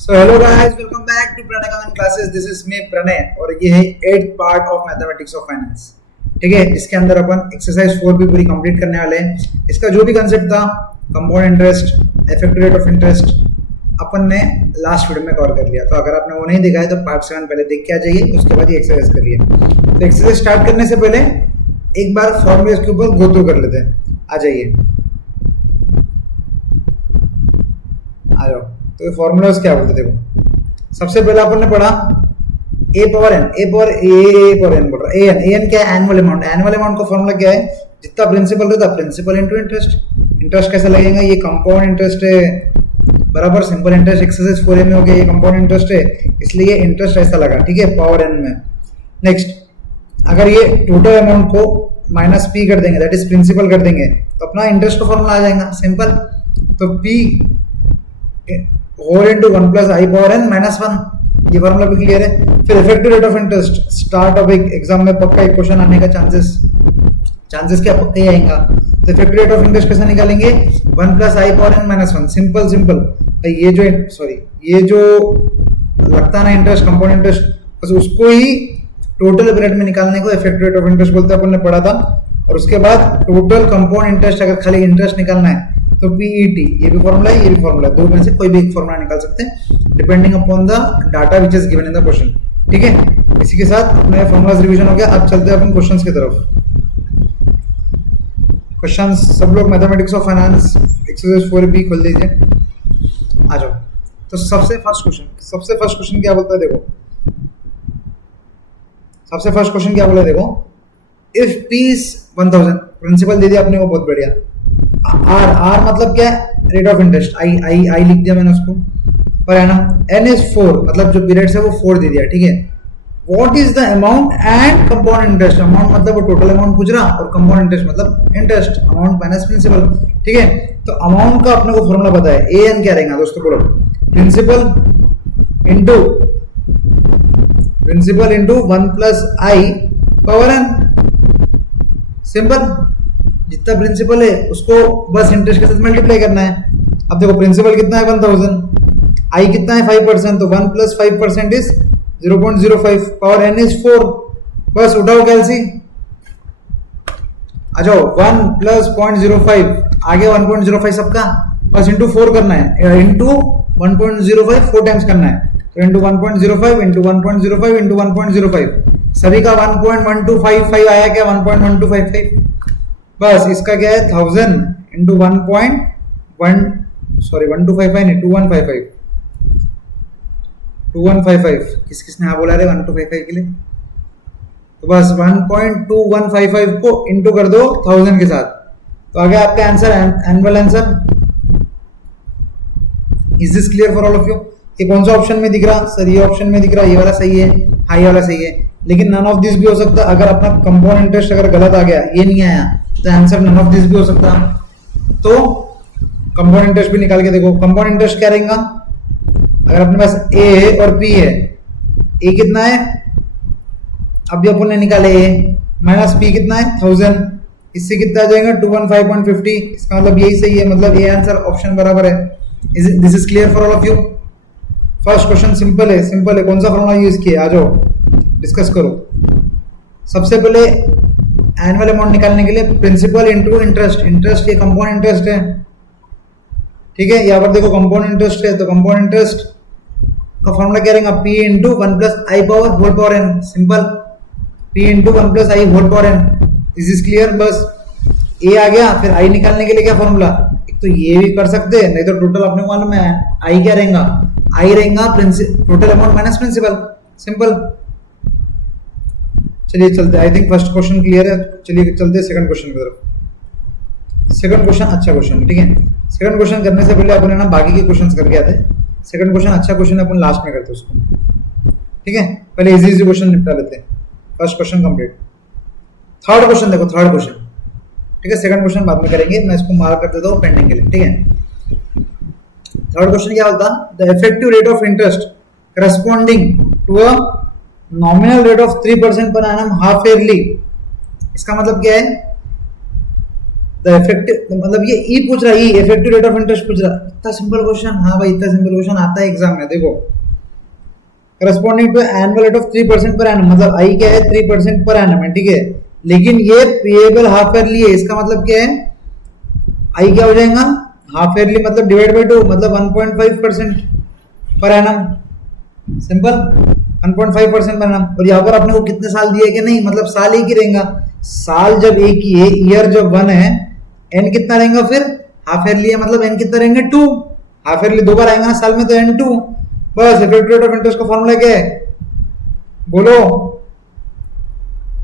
So hello guys, welcome back to Pranay comment classes. This is me Pranay और ये है 8th part of mathematics of finance. ठीक है, इसके अंदर अपन एक्सरसाइज 4 भी पूरी कंप्लीट करने वाले हैं। इसका जो भी कंसेप्ट था, compound interest, effective rate of interest, अपन ने लास्ट वीडियो में कवर कर लिया। तो अगर आपने वो नहीं देखा है तो पार्ट 7 पहले देख के आ जाइए, उसके बाद ये एक्सरसाइज करिए। तो एक्सरसाइज स्टार्ट करने से पहले एक बार फॉर्मूले के ऊपर गो थ्रू कर लेते हैं। आ जाइए, आ जाओ। तो ये फॉर्मूलाज क्या बोलते देखो। सबसे पहले अपन ने पढ़ा ए पावर एन बोल रहा है। एन क्या है? Annual amount. एनुअल अमाउंट का फॉर्मूला क्या है? जितना प्रिंसिपल रहता प्रिंसिपल इनटू इंटरेस्ट। इंटरेस्ट कैसा लगेगा? ये कंपाउंड इंटरेस्ट है बराबर सिंपल इंटरेस्ट। एक्सरसाइज 4 में हो गया, ये कंपाउंड इंटरेस्ट है इसलिए इंटरेस्ट ऐसा लगा। ठीक है, पावर एन में। नेक्स्ट, अगर ये टोटल अमाउंट को माइनस पी कर देंगे, दैट इज प्रिंसिपल कर देंगे, तो अपना इंटरेस्ट का फॉर्मूला आ जाएगा सिंपल। तो P whole into 1 plus I power n minus 1, ये फॉर्मूला भी क्लियर है। फिर effective rate of interest, start of exam में पक्का एक क्वेश्चन आने का चांसेस क्या पक्का ही आएगा। तो इफेक्टिव रेट ऑफ इंटरेस्ट कैसे निकालेंगे? 1 plus I power n minus 1। Simple ये जो लगता है ना इंटरेस्ट, कंपाउंड इंटरेस्ट, बस उसको ही टोटल ब्रैकेट में निकालने को इफेक्टिव रेट ऑफ इंटरेस्ट बोलते हैं, अपन ने पढ़ा था। और उसके बाद टोटल कंपाउंड इंटरेस्ट, अगर खाली इंटरेस्ट निकालना है तो पीईटी, ये भी फॉर्मूला है, ये भी फॉर्मूला है। दो में से कोई भी एक फॉर्मूला निकाल सकते हैं depending upon the data which is given in the question. ठीक है, इसी के साथ अपने फॉर्मूलाज रिवीजन हो गया। अब चलते हैं अपन क्वेश्चंस की तरफ। क्वेश्चंस सब लोग मैथमेटिक्स ऑफ फाइनेंस एक्सरसाइज 4 भी खोल लीजिए, आ जाओ। तो सबसे फर्स्ट क्वेश्चन क्या बोलता है देखो। सबसे फर्स्ट क्वेश्चन क्या बोला देखो, इफ पी इज 1000, प्रिंसिपल दे दिया अपने को, बहुत बढ़िया। आर मतलब क्या है? Rate of interest. आई लिख दिया मैंने उसको पर, है ना। एन इज 4, मतलब जो पीरियड है वो 4 दे दिया। ठीक है, what is the amount and compound interest. Amount मतलब वो टोटल अमाउंट पूछ रहा, और कंपाउंड इंटरेस्ट मतलब इंटरेस्ट, अमाउंट माइनस प्रिंसिपल। ठीक है, तो अमाउंट का अपने को फॉर्मूला पता है। ए एन क्या रहेगा दोस्तों, बोलो। Principal into 1 plus I power N. Simple, जितना प्रिंसिपल है उसको बस इंटरेस्ट के साथ मल्टीप्लाई करना है। अब देखो प्रिंसिपल कितना है 1000, आई कितना है 5%, तो 1 plus 5% is 0.05, power N is 4। बस उठाओ कैलसी, आ जाओ। 1 प्लस 0.05 आगे 1.05 सबका, बस इंटू 4 करना है, इंटू 1.05 4 टाइम्स करना है। तो इंटू 1.05 इंटू 1.05 इंटू 1.05, सभी का 1.1255 आया क्या? 1.1255। बस इसका क्या है 1000 इंटू 1255 नहीं 2155 किसने हाँ बोला रे 1255 के लिए। तो बस 1.2155 को इंटू कर दो 1000 के साथ, तो आ गया आपका answer, annual answer. Is this clear for all of you? ये कौन सा ऑप्शन में दिख रहा सर? ये ऑप्शन में दिख रहा, ये वाला सही है, हाँ ये वाला सही है, लेकिन नन ऑफ दिस भी हो सकता। अगर अपना कंपाउंड इंटरेस्ट अगर गलत आ गया, ये नहीं आया, तो आंसर नन ऑफ दिस भी हो सकता। तो कंपाउंड इंटरेस्ट भी निकाल के देखो। कंपाउंड इंटरेस्ट क्या रहेगा? अगर अपने पास ए है और पी है, ए कितना है अभी अपन ने निकाले, ए माइनस पी कितना है 1000, इससे कितना आ जाएगा 215.50। इसका मतलब यही सही है, मतलब ए आंसर ऑप्शन बराबर है। This is clear for all of you? First question simple है। कौन सा फॉर्मूला यूज किया? आ जाओ डिस्कस करो। सबसे पहले एनुअल अमाउंट निकालने के लिए प्रिंसिपल इंटू इंटरेस्ट। इंटरेस्ट ये कंपाउंड इंटरेस्ट है। ठीक है, यहाँ पर देखो कंपाउंड इंटरेस्ट है, तो कंपाउंड इंटरेस्ट का फॉर्मूला क्या रहेगा? P into 1 plus I power whole power N. Simple, P into 1 plus I whole power N. Is this clear? बस ए आ गया। फिर आई निकालने के लिए क्या फॉर्मूला? एक तो ये भी कर सकते हैं, नहीं तो टोटल अपने को मालूम है आई क्या रहेगा? आई रहेगा total amount minus principal. Simple, चलिए चलते। I think first question clear है। चलिए चलते सेकंड क्वेश्चन की तरफ। सेकंड क्वेश्चन अच्छा क्वेश्चन है। ठीक है, सेकंड क्वेश्चन करने से पहले अपन है ना बाकी के क्वेश्चंस करके आते। सेकंड क्वेश्चन अच्छा क्वेश्चन है, अपन लास्ट में करते उसको। ठीक है, पहले इजी क्वेश्चन निपटा लेते हैं। First question complete. Third question देखो, थर्ड क्वेश्चन। ठीक है, सेकंड क्वेश्चन बाद में करेंगे, मैं इसको मार्क कर देता हूँ पेंडिंग के लिए। ठीक है, थर्ड क्वेश्चन क्या होता? The effective rate of interest corresponding to a nominal rate of 3% per annum half yearly. इसका मतलब क्या है? द इफेक्टिव, मतलब ये ई पूछ रहा है, ई इफेक्टिव रेट ऑफ इंटरेस्ट पूछ रहा है। इतना सिंपल क्वेश्चन, हाँ भाई इतना सिंपल क्वेश्चन आता है एग्जाम में। देखो corresponding to annual rate of 3% per annum, मतलब आई क्या है 3% पर एनम है, ठीक है, लेकिन ये पेएबल हाफ ईयरली है। इसका मतलब क्या है, आई क्या हो जाएगा हाफ ईयरली मतलब डिवाइड बाय 2, मतलब 1.5% per annum, simple 1.5% per annum. और यहाँ पर आपने को कितने साल दिए कि नहीं, मतलब साल एक ही रहेगा। साल जब एक ही है, ईयर जब 1 है, एन कितना रहेगा फिर हाफ ईयरली है, मतलब एन कितना रहेंगे 2, हाफ ईयरली 2 बार आएगा ना साल में, तो एन 2। बस इफेक्टिव रेट ऑफ इंटरेस्ट का फॉर्मूला क्या है बोलो,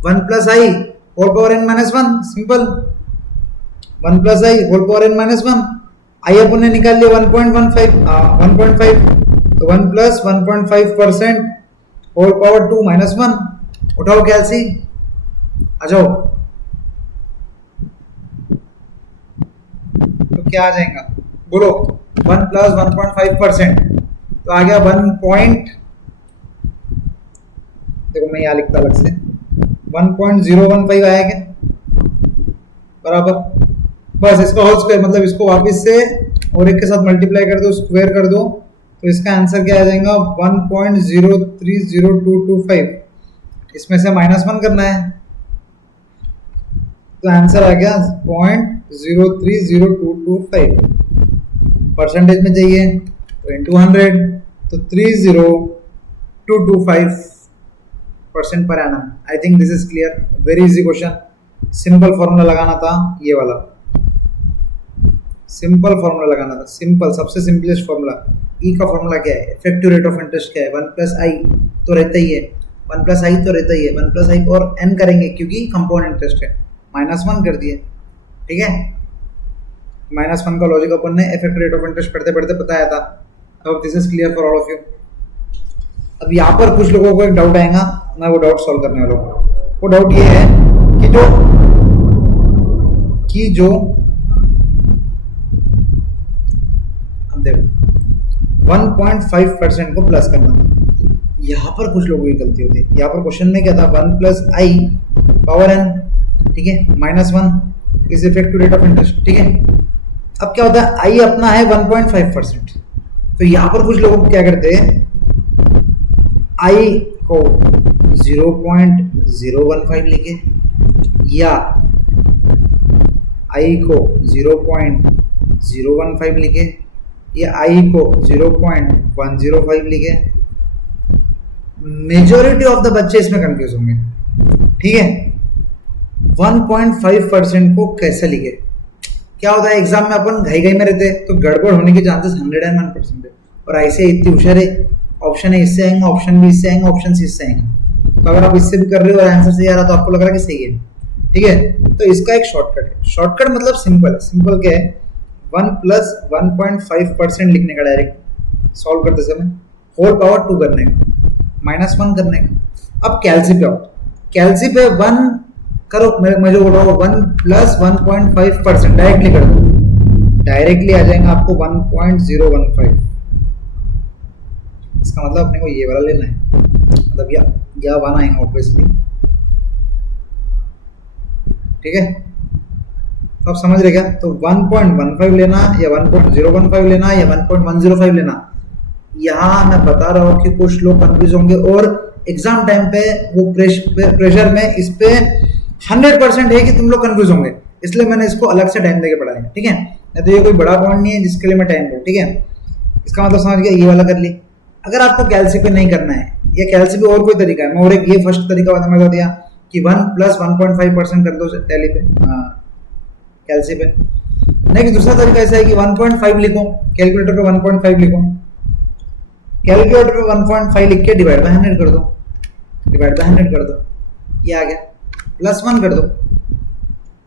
1 plus I whole power n minus 1, simple 1 plus I whole power n minus 1। I अपन ने निकाल लिया 1.15, 1.5, तो 1 प्लस 1.5% होल पावर 2 माइनस 1। उठाओ कैलसी, आ जाओ, तो क्या आ जाएगा बोलो, 1 प्लस 1.5%, तो आ गया 1. देखो मैं यहाँ लिखता अलग से, 1.015 आया क्या, बराबर। बस इसका होल स्क्वायर, मतलब इसको वापस से और एक के साथ मल्टीप्लाई कर दो, स्क्वायर कर दो, तो इसका आंसर क्या आ जाएगा 1.030225। इसमें से -1 करना है, तो आंसर आ गया 0.030225। परसेंटेज में चाहिए तो इंटू 100, तो 30225% per annum. I think this is clear, very easy question. Simple formula लगाना था ये वाला, सिंपल फॉर्मूला लगाना था, सिंपल, सबसे सिंपलेस्ट फॉर्मूला। ई का फॉर्मूला क्या है, इफेक्टिव रेट ऑफ इंटरेस्ट क्या है, 1 प्लस आई तो रहता ही है, 1 प्लस आई तो रहता ही है, 1 प्लस आई और एन करेंगे क्योंकि कंपाउंड इंटरेस्ट है, -1 कर दिए, ठीक है। -1 का लॉजिक अपन ने इफेक्टिव रेट ऑफ इंटरेस्ट पढ़ते पढ़ते बताया था। अब this is clear for all of you. अब यहाँ पर कुछ लोगों को एक डाउट आएगा, मैं वो डाउट सॉल्व करने वाला हूँ। वो डाउट ये है कि जो अब देखो 1.5% को प्लस करना था, यहाँ पर कुछ लोगों की गलती होती है। यहाँ पर क्वेश्चन में क्या था, 1 प्लस आई पावर एन, ठीक है, -1 is effective rate of interest, ठीक है। अब क्या होता है, आई अपना है 1.5%, तो यहाँ पर कुछ लोग क्या करते हैं, आई को 0.015 लिखे, या आई को 0.015 लिखे, या आई को 0.105 लिखे। मेजॉरिटी ऑफ द बच्चे इसमें कंफ्यूज होंगे, ठीक है। 1.5% को कैसे लिखे, क्या होता है एग्जाम में अपन घाई घाई में रहते हैं, तो गड़बड़ होने के चांसेस 101% है। और ऐसे इतनी होशियार है, ऑप्शन है इससे आएंगे, ऑप्शन भी इससे आएंगे, ऑप्शन से इससे आएंगे। तो अगर आप इससे भी कर रहे हो और आंसर सही आ रहा तो आपको लग रहा है कि सही है, ठीक है। तो इसका एक शॉर्टकट है, शॉर्टकट मतलब सिंपल है। सिंपल क्या है, 1 प्लस 1.5% लिखने का डायरेक्ट सॉल्व करते समय, होल पावर 2 करने का, -1 करने का। अब कैलसी पे आओ, कैलसी पे 1 करो, मैं जो बोल रहा हूँ 1 प्लस 1.5% डायरेक्टली कर दो, डायरेक्टली आ जाएगा आपको 1.015। इसका मतलब अपने को ये वाला लेना है, मतलब या 1 आएगा ऑब्वियसली, ठीक है। तो आप समझ रहे क्या, तो 1.15 लेना या 1.015 लेना या 1.105 लेना। यहाँ मैं बता रहा हूँ कि कुछ लोग कंफ्यूज होंगे और एग्जाम टाइम पे वो प्रेशर में इस पे 100% है कि तुम लोग कंफ्यूज होंगे, इसलिए मैंने इसको अलग से टाइम देके पढ़ाया, ठीक है। नहीं तो ये कोई बड़ा पॉइंट नहीं है जिसके लिए मैं टाइम दूँ, ठीक है। इसका मतलब समझ गया, ये वाला कर ली। अगर आपको कैलसी पे नहीं करना है या कैलसी पे और कोई तरीका है, मैं और एक ये फर्स्ट तरीका बता दिया कि 1 प्लस 1.5% कर दो टैली पे, कैलसी पे। नेक्स्ट दूसरा तरीका ऐसा है कि 1.5 लिखो, कैलकुलेटर पे 1.5 लिखो, कैलकुलेटर पे 1.5 लिख के डिवाइड बाय 100 कर दो, डिवाइड बाय 100 कर दो, ये आ गया, +1 कर दो,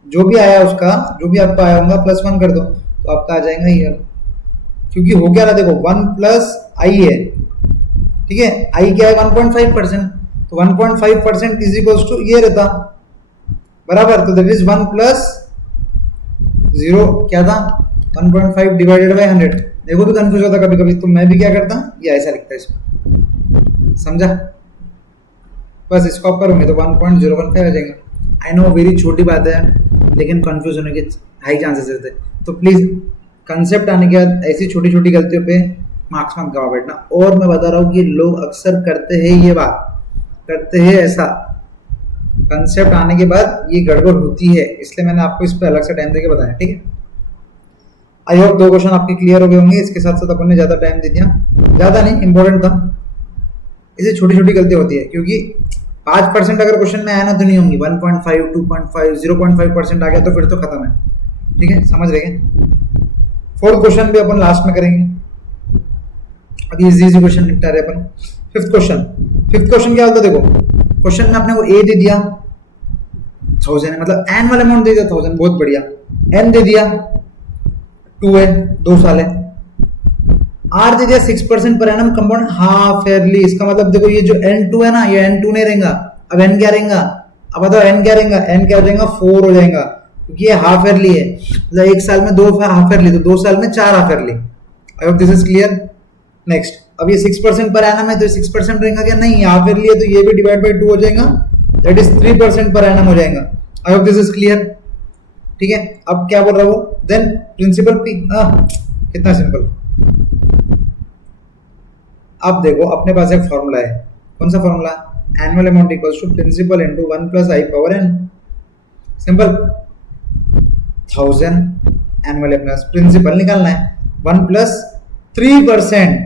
जो भी आया उसका, जो भी आपका आया होगा +1 कर दो, तो आपका आ जाएगा ये, क्योंकि हो क्या रहा देखो 1 प्लस आई है, ठीक है, आई क्या है 1.5%, तो 1.5% इज इक्वल्स टू ये रहता बराबर, तो दैट इज 1 प्लस 0 क्या था 1.5 डिवाइडेड बाय 100। देखो भी कंफ्यूज होता कभी कभी, तो मैं भी क्या करता ये ऐसा लिखता इसको, समझा। बस इसको आप करोगे तो 1.015 आ जाएगा। आई नो वेरी छोटी बात है, लेकिन कंफ्यूज होने के हाई चांसेस रहते हैं। तो प्लीज कंसेप्ट आने के बाद ऐसी छोटी छोटी गलतियों पे मार्क्स मत गवा बैठना। और मैं बता रहा हूँ कि लोग अक्सर करते हैं ये बात, करते हैं ऐसा, कंसेप्ट आने के बाद ये गड़बड़ होती है, इसलिए मैंने आपको इस पे अलग से टाइम देके बताया, ठीक है। आई होप 2 क्वेश्चन आपके क्लियर हो गए होंगे। इसके साथ साथ अपन ने ज़्यादा टाइम दे दिया, ज़्यादा नहीं, इंपॉर्टेंट था। इसे छोटी छोटी गलती होती है, क्योंकि 5% अगर क्वेश्चन में आया ना तो नहीं होंगी, 1.5, 2.5, 0.5% आ गया तो फिर तो खत्म है, ठीक है, समझ रहे हैं। 4th क्वेश्चन भी अपन लास्ट में करेंगे, अभी इजी क्वेश्चन निपटा रहे अपन। 5th क्वेश्चन क्या होता है, देखो क्वेश्चन में आपने को ए दे दिया 1000 है, मतलब एन वाला अमाउंट दे दिया 1000, बहुत बढ़िया। एन दे दिया 2 है, 2 साल है। आर दे दिया 6% per annum compound half yearly. इसका मतलब देखो ये जो N2 है ना, ये N2 नहीं रहेगा, अब N क्या रहेगा, अब बताओ N क्या रहेगा, N क्या हो जाएगा, 4 हो जाएगा, क्योंकि ये हाफ ईयरली है, मतलब 1 साल में 2 हाफ ईयरली, तो 2 साल में 4 half yearly. I hope this is clear. Next, अब ये 6% पर एनम है तो 6% रहेगा क्या, नहीं, हाफ ईयरली है तो ये भी डिवाइड बाय 2 हो जाएगा, दैट इज 3% पर एनम हो जाएगा। I hope this is clear, ठीक है। अब क्या बोल रहा हूँ, देन प्रिंसिपल पी, कितना सिंपल। अब देखो अपने पास एक फॉर्मूला है, कौन सा formula, annual amount equals to principal into 1 plus I power n। Simple, 1000 annual plus principal निकालना है, 1 प्लस 3%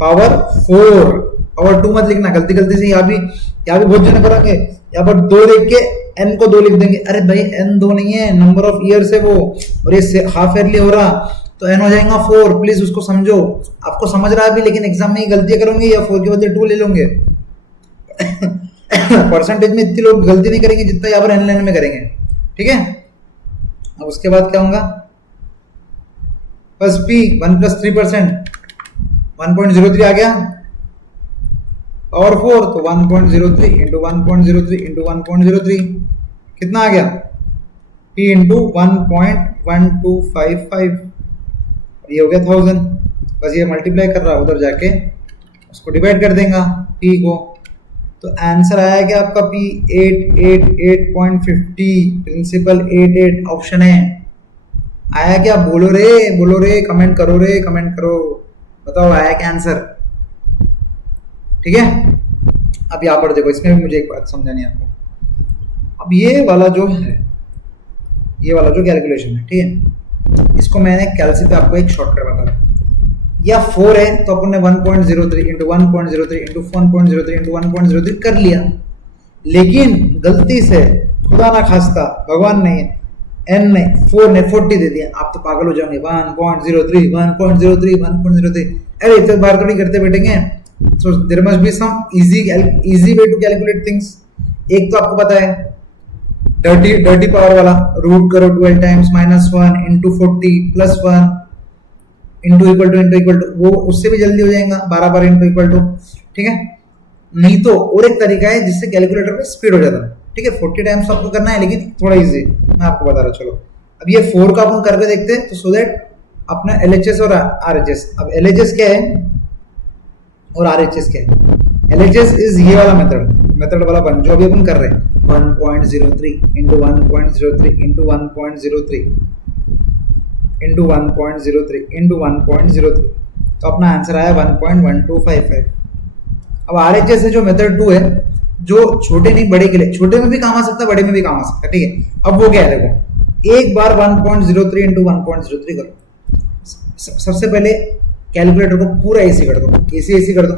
पावर 4, पावर 2 मत लिखना, गलती से यहाँ भी बहुत जने करेंगे, यहाँ पर 2 लिख के n को 2 लिख देंगे। अरे भाई n 2 नहीं है, नंबर ऑफ ईयर्स है वो, और ये हाफ ईयरली हो रहा तो n हो जाएगा 4। प्लीज उसको समझो, आपको समझ रहा है भी, लेकिन एग्जाम में ही गलतियां करोगे या 4 के बदले 2 ले लोगे। परसेंटेज में इतनी लोग गलती नहीं करेंगे जितना यहाँ पर n लेने में करेंगे, ठीक है। अब उसके बाद क्या होगा, बस p 1 प्लस 3%, 1.03 आ गया, पावर 4 तो 1.03 इंटू 1.03 इंटू 1.03 कितना आ गया, p इंटू 1.1255, ये हो गया 1000। बस ये मल्टीप्लाई कर रहा है, उधर जाके उसको डिवाइड कर देगा p को, तो आंसर आया कि आपका p 888.50, प्रिंसिपल 88 ऑप्शन है। आया क्या, बोलो रे, कमेंट करो रे, कमेंट करो, बताओ आया क्या आंसर, ठीक है। अब यहाँ पर देखो, इसमें भी मुझे एक बात समझानी है आपको। अब ये वाला जो कैलकुलेशन है, ठीक है, इसको मैंने कैलसी पे आपको एक शॉर्टकट बता रहा हूँ। या 4 है तो अपन ने 1.03 इंटू 1.03 इंटू 1.03 इंटू 1.03 कर लिया, लेकिन गलती से खुदा ना खास्ता, भगवान नहीं है, n ने 4 ने 40 दे दिया, आप तो पागल हो जाओगे। 1.03 1.03 1.03, अरे इतने बार तो नहीं करते बैठेंगे। So there must be some easy way to calculate things. एक तो आपको पता है डर्टी पावर वाला, रूट करो 12 times -1 into 40 plus 1 into equal to, वो उससे भी जल्दी हो जाएगा 12 बार इंटू इक्वल टू, ठीक है। नहीं तो और एक तरीका है जिससे कैलकुलेटर में स्पीड हो जाता है, ठीक है। 40 टाइम्स आपको करना है, लेकिन थोड़ा इजी मैं आपको बता रहा हूँ। चलो अब ये 4 का अपन करके देखते हैं, तो सो दैट अपना LHS और RHS, अब LHS क्या है और RHS क्या है। LHS इज ये वाला मेथड वाला बन जो अभी अपन कर रहे हैं, 1.03 इंटू 1.03 इंटू 1.03 इंटू 1.03 इंटू 1.03, तो अपना आंसर आया 1.1255। अब RHS है जो मेथड 2 है, जो छोटे नहीं बड़े के लिए, छोटे में भी काम आ सकता है, बड़े में भी काम आ सकता है, ठीक है। अब वो क्या है, देखो एक बार 1.03 इंटू 1.03 करो, सबसे पहले कैलकुलेटर को पूरा एसी कर दो, एसी कर दो,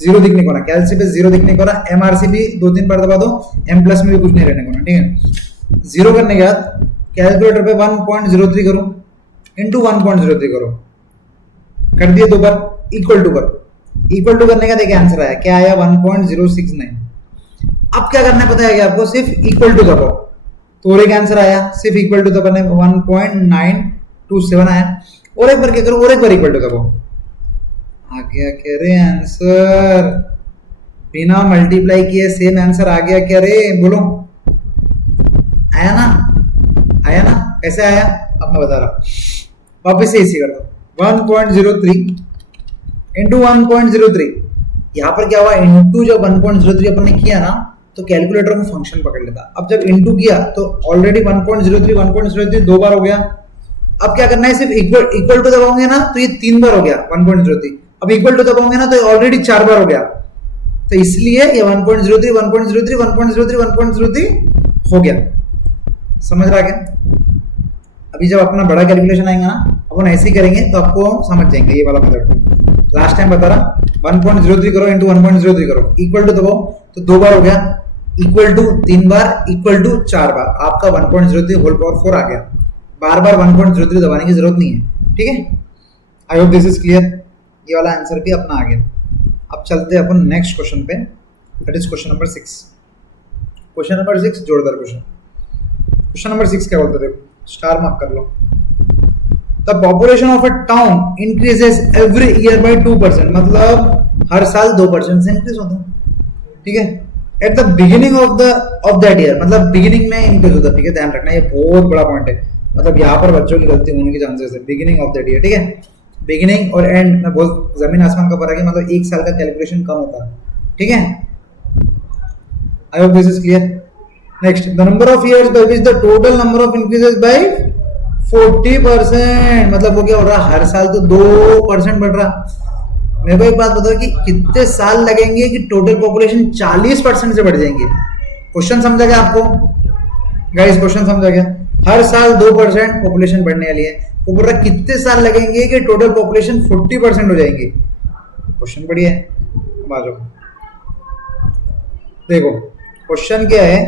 जीरो दिखने को ना, कैलसी पे जीरो दिखने को ना, MRC भी 2-3 बार दबा दो, M प्लस में भी कुछ नहीं रहने को ना, ठीक है। जीरो करने के बाद कैलकुलेटर पे 1.03 करो इंटू 1.03 करो, कर दिए 2 बार, इक्वल टू करो, इक्वल टू करने का देखिए आंसर आया, क्या आया 1.069। अब क्या करना है पता है क्या आपको, सिर्फ इक्वल टू दबाओ तो और एक आंसर आया, सिर्फ इक्वल टू दबाने 1.927 आया, और एक बार क्या करो, और एक बार इक्वल टू दबाओ, आ गया क्या रे आंसर, बिना मल्टीप्लाई किए सेम आंसर आ गया क्या रे, बोलो आया ना, कैसे आया अब मैं बता रहा हूँ, वापस से इसी कर दो, 1.03 इंटू 1.03, यहाँ पर क्या हुआ, इंटू जब 1.03 अपन ने किया ना, तो कैलकुलेटर में फंक्शन पकड़ लेता। अब जब इनटू किया तो ऑलरेडी 1.03 दो बार हो गया। अब क्या करना है, सिर्फ इक्वल टू दबाओगे ना तो ये 3 बार हो गया 1.03। अब इक्वल टू दबाओगे ना तो ऑलरेडी 4 बार हो गया। तो इसलिए ये 1.03 हो गया। समझ रहा क्या? अभी जब अपना बड़ा कैलकुलेशन आएगा ना, अपन ऐसे ही करेंगे तो आपको समझ जाएंगे ये वाला मेथड। लास्ट टाइम बता रहा 1.03 करो इंटू 1.03 करो, इक्वल टू दबाओ तो 2 बार हो गया, इक्वल टू 3 बार, इक्वल टू 4 बार, आपका 1.03 होल पावर 4 आ गया। बार बार 1.03 दबाने की जरूरत नहीं है। ठीक है, I hope this is clear. ये वाला आंसर भी अपना आ गया। अब चलते हैं अपन नेक्स्ट क्वेश्चन पे, that is question number 6। Question number 6 जोरदार क्वेश्चन। क्वेश्चन नंबर 6 क्या बोलते, देखो स्टार मार्क कर लो। The population of a town increases every year by 2%, मतलब हर साल 2% से इंक्रीज होता है। ठीक है, at the beginning of that year, मतलब बिगिनिंग में इंक्रीज होता है। ठीक है, ध्यान रखना, ये बहुत बड़ा पॉइंट है। मतलब यहाँ पर बच्चों की गलती होने की चांसेस है। बिगिनिंग ऑफ दैट ईयर, ठीक है, बिगिनिंग और एंड में बहुत जमीन आसमान का फर्क है। मतलब 1 साल का कैलकुलेशन कम होता है। ठीक है, I hope this is clear. Next, the number of years by which the total number of increases by 40%, मतलब वो क्या हो रहा है, हर साल तो 2% बढ़ रहा। मेरे को एक बात बताओ कि कितने साल लगेंगे कि टोटल पॉपुलेशन 40% से बढ़ जाएंगे। क्वेश्चन समझा गया आपको गाइस? क्वेश्चन समझा गया? हर साल 2% पॉपुलेशन बढ़ने वाली है, वो बोल रहा कितने साल लगेंगे कि टोटल पॉपुलेशन 40% हो जाएंगे। क्वेश्चन बढ़िया है। अब आ जाओ, देखो क्वेश्चन क्या है।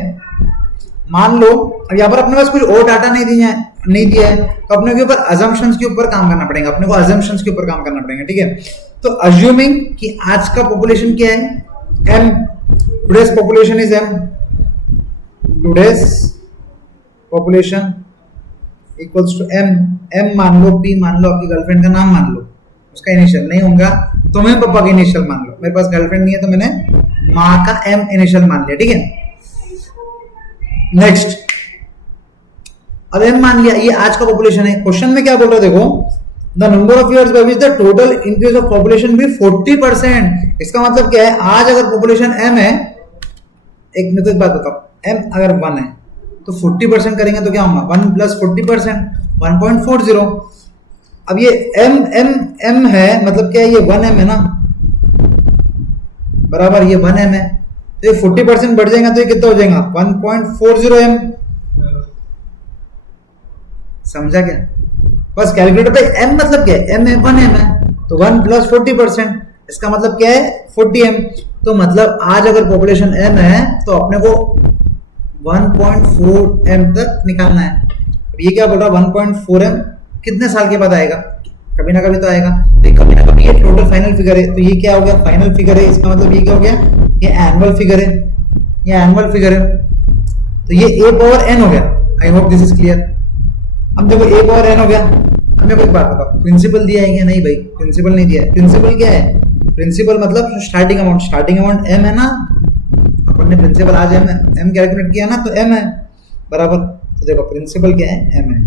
मान लो अब यहाँ पर अपने पास कुछ और डाटा नहीं दिया है, तो अपने के ऊपर अजम्पशंस के ऊपर काम करना पड़ेगा। अपने को अजम्पशंस के ऊपर काम करना पड़ेगा। ठीक है, तो अज्यूमिंग कि आज का पॉपुलेशन क्या है, m, today's population is m, today's population equals to m मान लो, p मान लो, आपकी गर्लफ्रेंड का नाम मान लो, उसका इनिशियल नहीं होगा तो मैं पापा का इनिशियल मान लो। मेरे पास गर्लफ्रेंड नहीं है तो मैंने माँ का m इनिशियल मान लिया। ठीक है, नेक्स्ट, अब m मान लिया, ये आज का पॉपुलेशन है। क्वेश्चन में क्या बोल रहा है, देखो the number of years by which the total increase of population भी 40%। इसका मतलब क्या है, आज अगर पॉपुलेशन m है, एक मैं तो एक बात बताओ, m अगर 1 है तो 40% करेंगे तो क्या होगा, 1 प्लस 40%, 1.40। अब ये m है, मतलब क्या है, ये 1m है ना, बराबर ये 1m है, तो ये 40% बढ़ जाएगा तो ये कितना हो जाएगा, 1.40m। समझा क्या? बस कैलकुलेटर पे m मतलब क्या है, m है 1m है, तो 1 प्लस 40%, इसका मतलब क्या है 40m। तो मतलब आज अगर पॉपुलेशन m है तो अपने को 1.4m तक निकालना है। अब ये क्या बोल रहा है, 1.4m कितने साल के बाद आएगा, कभी ना कभी तो आएगा। तो कभी ना कभी ये टोटल फाइनल फिगर है, तो ये क्या हो गया, फाइनल फिगर है। इसका मतलब ये क्या हो गया, ये एनुअल फिगर है, ये एनुअल फिगर है। तो ये a पावर n हो गया। आई होप दिस इज क्लियर। अब देखो a पावर n हो गया। अब मेरे को एक बात बताओ, प्रिंसिपल दिया है क्या? नहीं भाई, प्रिंसिपल नहीं दिया है। प्रिंसिपल क्या है, प्रिंसिपल मतलब स्टार्टिंग अमाउंट m है ना, अपन ने प्रिंसिपल आज m कैलकुलेट किया ना, तो m है बराबर। तो देखो प्रिंसिपल क्या है, m है,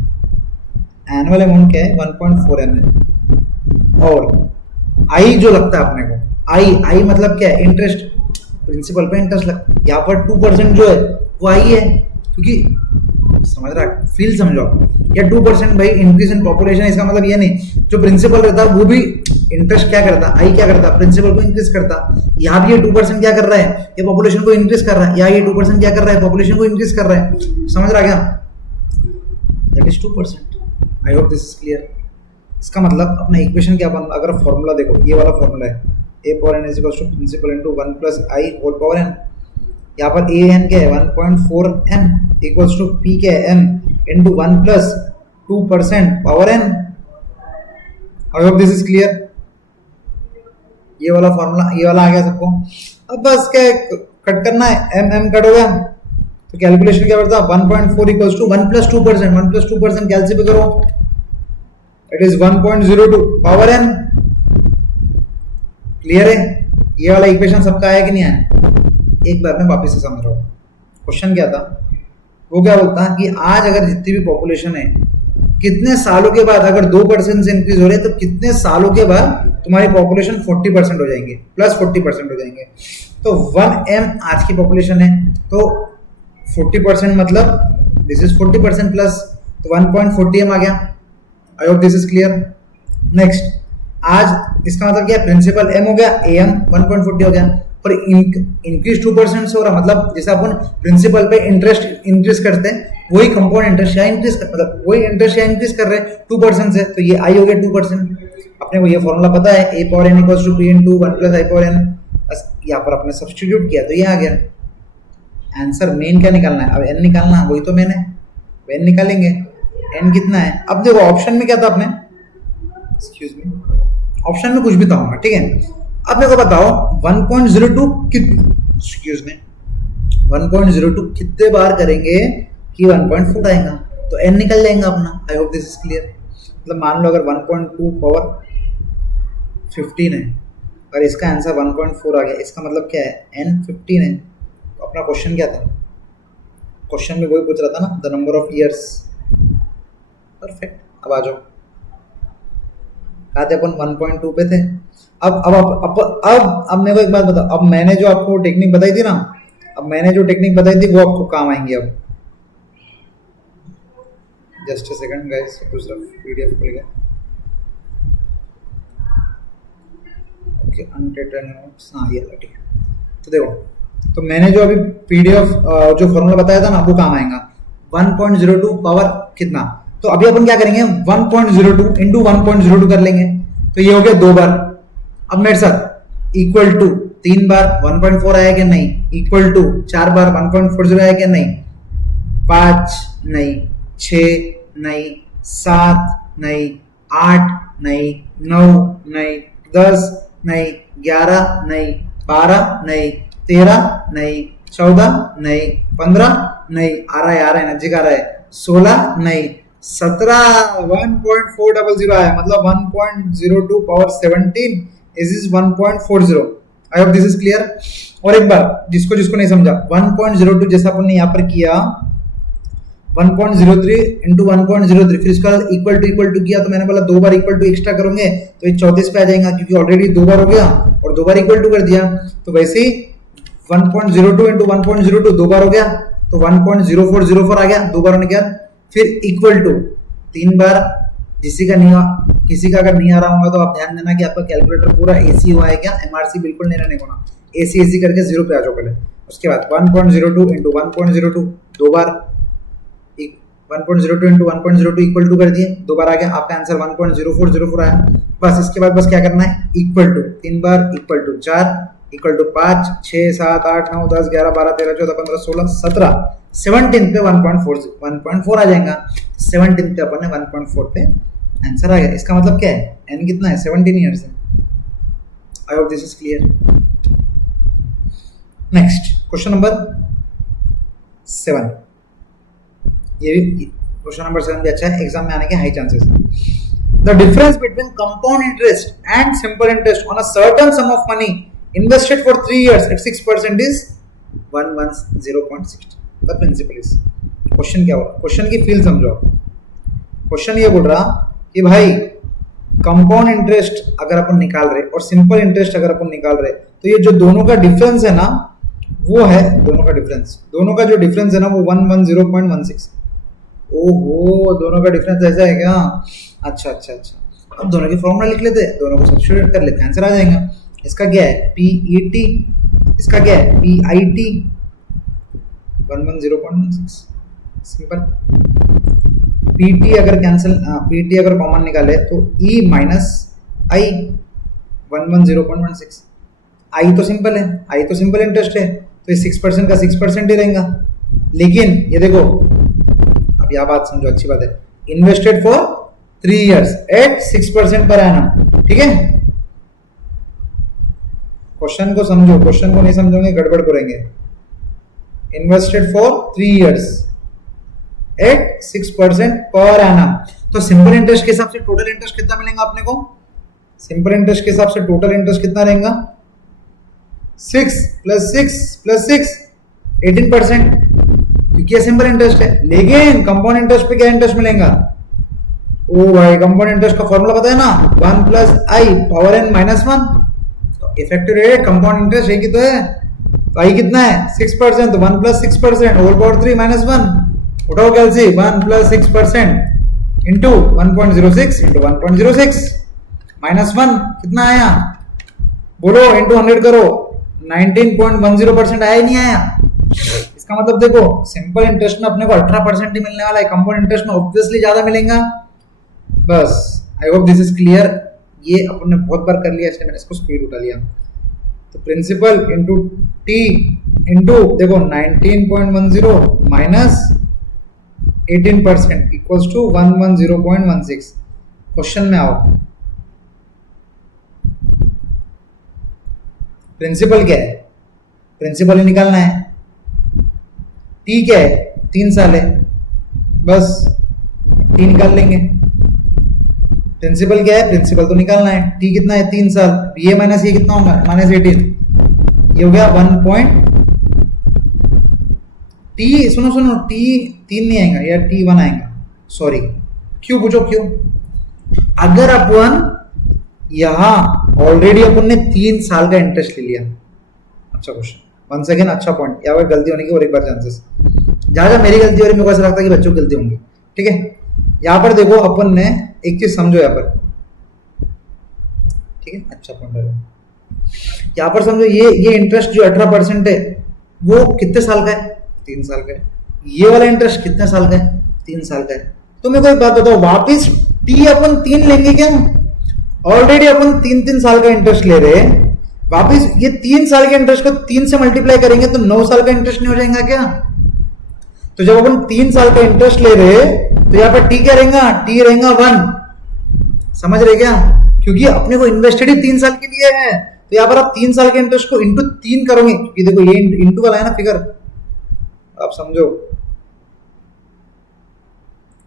एनुअल अमाउंट क्या है, 1.4m है, और i जो लगता है अपने को, i मतलब क्या है, इंटरेस्ट। प्रिंसिपल पे इंटरेस्ट लगता है, यहाँ पर 2% जो है वो i है, क्योंकि समझ रहा है, फील समझो। या 2% भाई इंक्रीज इन पॉपुलेशन, इसका मतलब ये नहीं जो प्रिंसिपल रहता है वो भी इंटरेस्ट क्या करता, आई क्या करता, प्रिंसिपल को इंक्रीज करता। यहाँ भी ये 2% क्या कर रहा है, ये पॉपुलेशन को इंक्रीज कर रहा है, या ये 2% क्या कर रहा है, पॉपुलेशन को इंक्रीज कर रहा है। समझ रहा क्या, that is 2%। I hope this is clear. इसका मतलब अपना इक्वेशन क्या बन, अगर फॉर्मूला देखो, ये वाला फॉर्मूला है, a power n is equal to principal into 1 plus i whole power n। यहाँ पर a n क्या है, 1.4m इक्वल्स टू p क्या है, m into 1 plus 2% power n। I hope this is clear. ये वाला फॉर्मूला, ये वाला आ गया सबको। अब बस क्या कट करना है, m कट हो गया, तो कैलकुलेशन क्या बढ़ता है, 1.4 इक्वल्स टू 1 प्लस 2%, 1 प्लस 2% कैलसी पे करो, it is 1.02 power n। Clear है? ये वाला इक्वेशन सबका आया कि नहीं आया? एक बार मैं वापस से समझ रहा हूँ। क्वेश्चन क्या था, वो क्या बोलता है कि आज अगर जितनी भी पॉपुलेशन है कितने सालों के बाद, अगर 2% से इंक्रीज हो रहे हैं तो कितने सालों के बाद तुम्हारी पॉपुलेशन 40% हो जाएंगे, प्लस 40% हो जाएंगे। तो 1M आज की पॉपुलेशन है, तो 40% मतलब दिस इज 40% प्लस, तो 1.40M आ गया। आई hope this is clear. Next, आज इसका मतलब क्या है, प्रिंसिपल M हो गया, AM 1.40 हो गया, पर इंक्रीज 2% से हो रहा, मतलब जैसे अपन प्रिंसिपल पे इंटरेस्ट इंक्रीज करते हैं वही कंपाउंड इंटरेस्ट या इंक्रीज कर, मतलब वही इंटरेस्ट या इंक्रीज कर रहे हैं 2% से, तो ये I हो गया 2%। अपने को ये फॉर्मूला पता है, a power n equals to p into 1 plus i power n, बस यहाँ पर अपने सब्स्टिट्यूट किया तो ये आ गया आंसर। मेन क्या निकालना है, अब n निकालना, वही तो मैंने n निकालेंगे। n कितना है, अब देखो ऑप्शन में क्या था अपने, एक्सक्यूज मी, ऑप्शन में कुछ भी था, ठीक है। अब मेरे को बताओ 1.02 एक्सक्यूज मी 1.02 कितने बार करेंगे कि 1.4 आएगा, तो n निकल जाएगा अपना। आई होप दिस इज क्लियर। मतलब मान लो अगर 1.2 पावर 15 है और इसका आंसर 1.4 आ गया, इसका मतलब क्या है, n 15 है। तो अपना क्वेश्चन क्या था, क्वेश्चन में वही पूछ रहा था ना, the number of years. Perfect. अब आ जाओ, कहा थे अपन 1.2 पे थे। अब मेरे को एक बात बताओ, अब मैंने जो आपको टेक्निक बताई थी ना, अब मैंने जो टेक्निक बताई थी वो आपको काम आएंगी। अब जस्ट अ सेकंड गाइस, दूसरा पीडीएफ खुल गया। ओके, अनटेटेड नोट्स, हाँ ये ठीक है। तो देखो, तो मैंने जो अभी पीडीएफ जो फॉर्मूला बताया था ना, वो काम आएगा। 1.02 पावर कितना, तो अभी अपन क्या करेंगे, 1.02 इंटू 1.02 कर लेंगे, तो ये हो गया 2 बार। अब मेरे साथ इक्वल टू 3 बार 1.4 आया क्या, नहीं। इक्वल टू 4 बार 1.40 आया क्या, नहीं। 5 नहीं, 6 नहीं, 7 नहीं, 8 नहीं, 9 नहीं, 10 नहीं, 11 नहीं, 12 नहीं, 13 नहीं, 14 नहीं, 15 नहीं, आ रहा है नजदीक आ रहा है, 16 नहीं, 17, 1.400 आया, मतलब 1.02 power 17 is 1.40। I hope this is clear. और एक बार जिसको जिसको नहीं समझा, 1.02 जैसा अपन ने यहाँ पर किया 1.03 इंटू 1.03, फिर इसका इक्वल टू किया, तो मैंने बोला 2 बार इक्वल टू एक्स्ट्रा करोगे तो ये 34 पे आ जाएगा, क्योंकि ऑलरेडी 2 बार हो गया और 2 बार इक्वल टू कर दिया। तो वैसे ही 1.02 इंटू 1.02 2 बार हो गया, तो 1.0404 आ गया 2 बार होने के बाद। फिर इक्वल टू 3 बार, किसी का अगर नहीं आ रहा होगा तो आप ध्यान देना कि आपका कैलकुलेटर पूरा एसी हुआ है क्या, एमआरसी बिल्कुल नहीं रहने को ना, एसी करके 0 पे आ जाओ पहले। उसके बाद 1.02 इंटू 1.02 2 बार, 1.02 इंटू 1.02 इक्वल टू कर दिए, 2 बार आ गया, आपका आंसर 1.0404 आया। बस इसके बाद बस क्या करना है, इक्वल टू 3 बार, इक्वल टू 4, इक्वल टू 5, 6, 7, 8, 9, 10, 11, 12, 13, 14, 15, 16, 17, 17 पे 1.4 आ जाएगा। 17 पे अपन ने 1.4 पे आंसर आ गया। इसका मतलब क्या है, n कितना है, 17 ईयर्स है। I hope this is clear. Next question number 7, ये भी क्वेश्चन नंबर 7 भी अच्छा है, एग्जाम में आने के हाई चांसेस है। The difference between compound interest and simple interest on a certain some of money invested for 3 years at 6% is 110.60. The principal is, question क्या हो रहा, क्वेश्चन की फील समझो आप। क्वेश्चन ये बोल रहा कि भाई कंपाउंड इंटरेस्ट अगर अपन निकाल रहे और सिंपल इंटरेस्ट अगर अपन निकाल रहे, तो ये जो दोनों का डिफरेंस है ना, वो है दोनों का जो डिफरेंस है ना, वो 110.16। ओहो, दोनों का डिफरेंस ऐसा है क्या, अच्छा। अब दोनों की फॉर्मूला लिख लेते हैं, दोनों को सब्स्टिट्यूट कर लेते हैं, आंसर आ जाएगा। इसका क्या है, PET, इसका क्या है, PIT, 110.16 सिंपल। PT अगर कैंसिल, PT अगर कॉमन निकाले तो E माइनस I 110.16। I तो सिंपल है, I तो सिंपल इंटरेस्ट है, तो ये 6% का 6% ही रहेगा। लेकिन ये देखो, अब यह बात समझो, अच्छी बात है, invested for 3 years eight 6% per annum, ठीक है। क्वेश्चन को समझो, क्वेश्चन को नहीं समझोगे गड़बड़ करेंगे। Invested for 3 years eight 6% per annum, तो सिंपल इंटरेस्ट के हिसाब से टोटल इंटरेस्ट कितना मिलेगा अपने को, सिंपल इंटरेस्ट के हिसाब से टोटल इंटरेस्ट कितना रहेगा, 6 + 6 + 6 18%, क्योंकि ये सिंपल इंटरेस्ट है। लेकिन कंपाउंड इंटरेस्ट पे क्या इंटरेस्ट मिलेगा, ओ भाई कंपाउंड इंटरेस्ट का फॉर्मूला पता है ना, 1 plus I power n minus 1। Effective rate compound interest एक ही तो है, तो आई कितना है 6%, तो 1 प्लस 6% होल पावर 3 माइनस 1। उठाओ कैलसी, 1 प्लस 6% इंटू 1.06 इंटू 1.06 माइनस 1 कितना आया बोलो, इंटू 100 करो, 19.10% आया ही नहीं आया। इसका मतलब देखो सिंपल इंटरेस्ट में अपने को 18% ही मिलने वाला है, कंपाउंड इंटरेस्ट में ऑब्वियसली ज्यादा मिलेगा। बस आई होप दिस इज क्लियर। ये अपन ने बहुत बार कर लिया इसलिए मैंने इसको स्पीड उठा लिया। तो प्रिंसिपल इंटू टी इंटू देखो 19.10 माइनस 18% इक्वल्स टू 110.16। क्वेश्चन में आओ, प्रिंसिपल क्या है, प्रिंसिपल ही निकालना है। टी क्या है 3 साल है, बस टी निकाल लेंगे। प्रिंसिपल क्या है, प्रिंसिपल तो निकालना है। टी कितना है 3 साल, ये माइनस ये कितना होगा माइनस 18, ये हो गया 1 पॉइंट टी सुनो टी 3 नहीं आएगा या टी 1 आएगा, सॉरी। क्यों पूछो क्यों, अगर अपन यहां ऑलरेडी अपन ने 3 साल का इंटरेस्ट ले लिया। अच्छा क्वेश्चन, वन सेकेंड, अच्छा पॉइंट, यहाँ पर गलती होने की और एक बार चांसेस, जहां जहां मेरी गलती हो रही है मेरे को ऐसा लगता है कि बच्चों की गलती होंगी, ठीक है। यहाँ पर देखो अपन ने एक चीज समझो यहाँ पर, ठीक है, अच्छा पॉइंट है। यहाँ पर समझो ये इंटरेस्ट जो 18% है वो कितने साल का है, 3 साल का है। ये वाला इंटरेस्ट कितने साल का है, 3 साल का है। तो मेरे को एक बात बताओ, वापिस टी अपन 3 लेंगे क्या, ऑलरेडी अपन 3 साल का इंटरेस्ट ले रहे हैं, वापिस ये 3 साल के इंटरेस्ट को 3 से मल्टीप्लाई करेंगे तो 9 साल का इंटरेस्ट नहीं हो जाएगा क्या। तो जब अपन 3 साल का इंटरेस्ट ले रहे तो यहाँ पर टी क्या रहेगा, टी रहेगा 1, समझ रहे क्या, क्योंकि अपने को इन्वेस्टेड ही 3 साल के लिए है। तो यहाँ पर आप 3 साल के इंटरेस्ट को इंटू 3 करोगे, क्योंकि देखो ये इंटू वाला है ना फिगर, आप समझो।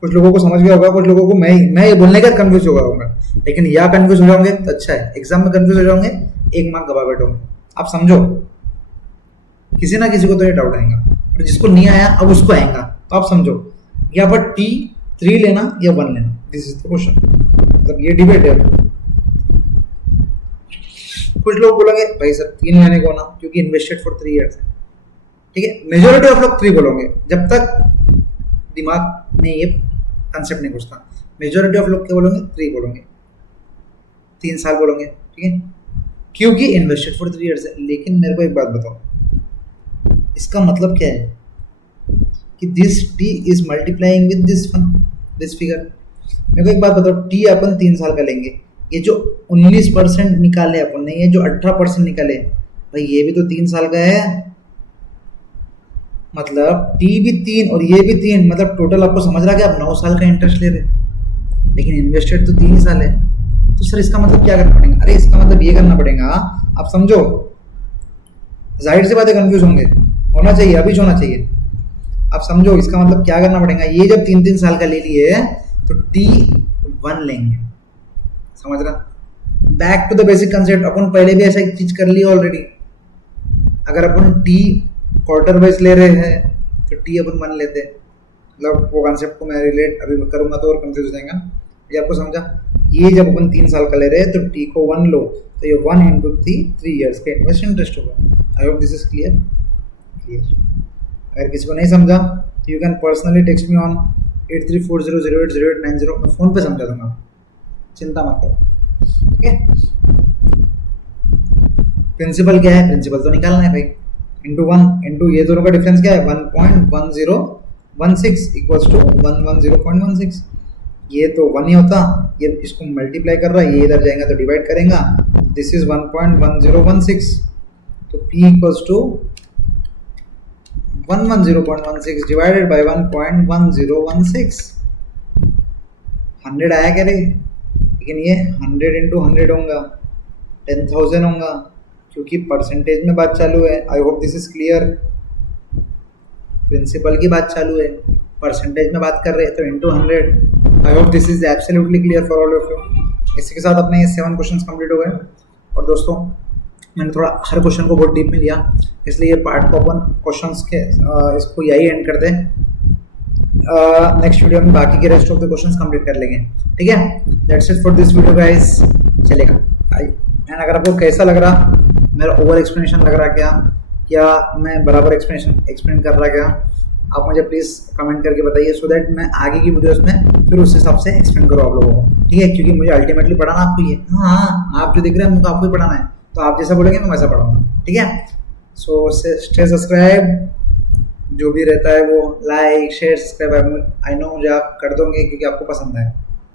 कुछ लोगों को समझ गया होगा, कुछ लोगों को मैं ये बोलने का कंफ्यूज हो गया होगा, लेकिन या कंफ्यूज हो जाओगे तो अच्छा है, एग्जाम में कंफ्यूज हो जाओगे 1 मार्क गवा बैठोगे। आप समझो, किसी ना किसी को तो ये डाउट आएगा, और जिसको नहीं आया अब उसको आएगा। तो आप समझो यहाँ पर टी 3 लेना या 1 लेना, दिस इज द क्वेश्चन, मतलब ये डिबेट है। कुछ लोग बोलेंगे भाई सर 3 लेने को ना, क्योंकि इन्वेस्टेड फॉर 3 इयर्स है, ठीक है। मेजोरिटी ऑफ लोग 3 बोलोगे, जब तक दिमाग में ये कंसेप्ट नहीं घुसता। मेजोरिटी ऑफ लोग क्या बोलोगे, 3 बोलोगे, 3 साल बोलोगे, ठीक है, क्योंकि इन्वेस्टेड फॉर 3 इयर्स है। लेकिन मेरे को एक बात बताओ, इसका मतलब क्या है कि this T is multiplying with this figure. मेरे को एक बात बताओ, टी अपन 3 साल का लेंगे, ये जो 19% निकाले अपन ने, ये जो 18% निकाले, भाई ये भी तो 3 साल का है, मतलब टी भी 3 और ये भी 3, मतलब टोटल आपको समझ रहा है कि आप 9 साल का इंटरेस्ट ले रहे, लेकिन इन्वेस्टेड तो 3 साल है। तो सर इसका मतलब क्या करना पड़ेगा, अरे इसका मतलब ये करना पड़ेगा, आप समझो, जाहिर सी बातें कंफ्यूज होंगे, होना चाहिए, अभी होना चाहिए। आप समझो इसका मतलब क्या करना पड़ेगा, ये जब 3 साल का ले लिए तो टी 1 लेंगे, समझ रहा। Back to the basic concept, अपन पहले भी ऐसा एक चीज कर लिया ऑलरेडी। अगर अपन टी क्वार्टर वाइज ले रहे हैं तो टी अपन 1 लेते हैं, मतलब वो कंसेप्ट को मैं रिलेट अभी करूंगा तो और कंफ्यूज हो जाएगा। ये आपको समझा, ये जब अपन 3 साल का ले रहे हैं तो टी को 1 लो, तो ये 1 इंटू 3 इयर्स का इन्वेस्ट इंटरेस्ट होगा। आई होप दिस इज क्लियर। अगर किसी को नहीं समझा तो you can personally text me on 8340080890, मैं फोन पे समझा दूंगा, चिंता मत करो, ठीक है। प्रिंसिपल क्या है, प्रिंसिपल तो निकालना है भाई, इंटू 1 इंटू ये दोनों का डिफरेंस क्या है 1.1016 इक्वल्स टू 110.16। ये तो 1 ही होता, ये इसको मल्टीप्लाई कर रहा है, ये इधर जाएगा तो डिवाइड करेगा, दिस इज 1.1016, तो P equals to 110.16 divided by 1.1016। 100 आया क्या रे, लेकिन ये 100 इंटू 100 होगा, 10,000 होगा, क्योंकि परसेंटेज में बात चालू है। I hope this is clear. Principal की बात चालू है, परसेंटेज में बात कर रहे हैं तो into 100। I hope this is absolutely clear for all of you. इसी के साथ अपने ये 7 क्वेश्चंस कंप्लीट हो गए। और दोस्तों मैंने थोड़ा हर क्वेश्चन को बहुत डीप में लिया, इसलिए ये पार्ट को अपन क्वेश्चंस के इसको यही एंड करते हैं। नेक्स्ट वीडियो में बाकी के rest of the questions complete कर लेंगे, ठीक है। That's it for this video guys, चलेगा। एंड अगर आपको कैसा लग रहा, मेरा ओवर एक्सप्लेनेशन लग रहा क्या मैं बराबर एक्सप्लेन कर रहा क्या, आप मुझे प्लीज़ कमेंट करके बताइए, सो दैट मैं आगे की वीडियोस में फिर उस हिसाब से एक्सप्लेन करूँ आप लोगों को, ठीक है। क्योंकि मुझे अल्टीमेटली पढ़ाना आपको ही है। हाँ, आप जो दिख रहे हैं मुझे आपको ही पढ़ाना है, तो आप जैसा बोलेंगे मैं वैसा पढ़ाऊंगा, ठीक है। सो स्टे सब्सक्राइब, जो भी रहता है वो like share subscribe, I know मुझे आप कर दोगे क्योंकि आपको पसंद है,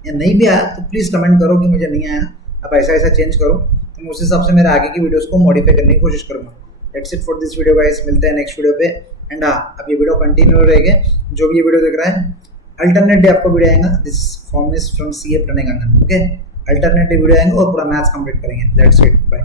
या नहीं भी आया तो प्लीज़ कमेंट करो कि मुझे नहीं आया, आप ऐसा चेंज करो, तो मैं उस हिसाब से मेरे आगे की वीडियोस को मॉडिफाई करने की कोशिश करूँगा। That's it for this video guys, मिलते हैं नेक्स्ट वीडियो पे। एंड हाँ, अब ये वीडियो कंटिन्यू रहेगा, जो भी ये वीडियो देख रहा है अल्टरनेट डे आपको वीडियो आएगा, this form is from CA Pranay Gangan, okay. Alternative video आएंगे और पूरा मैथ्स कंप्लीट करेंगे। That's it, bye.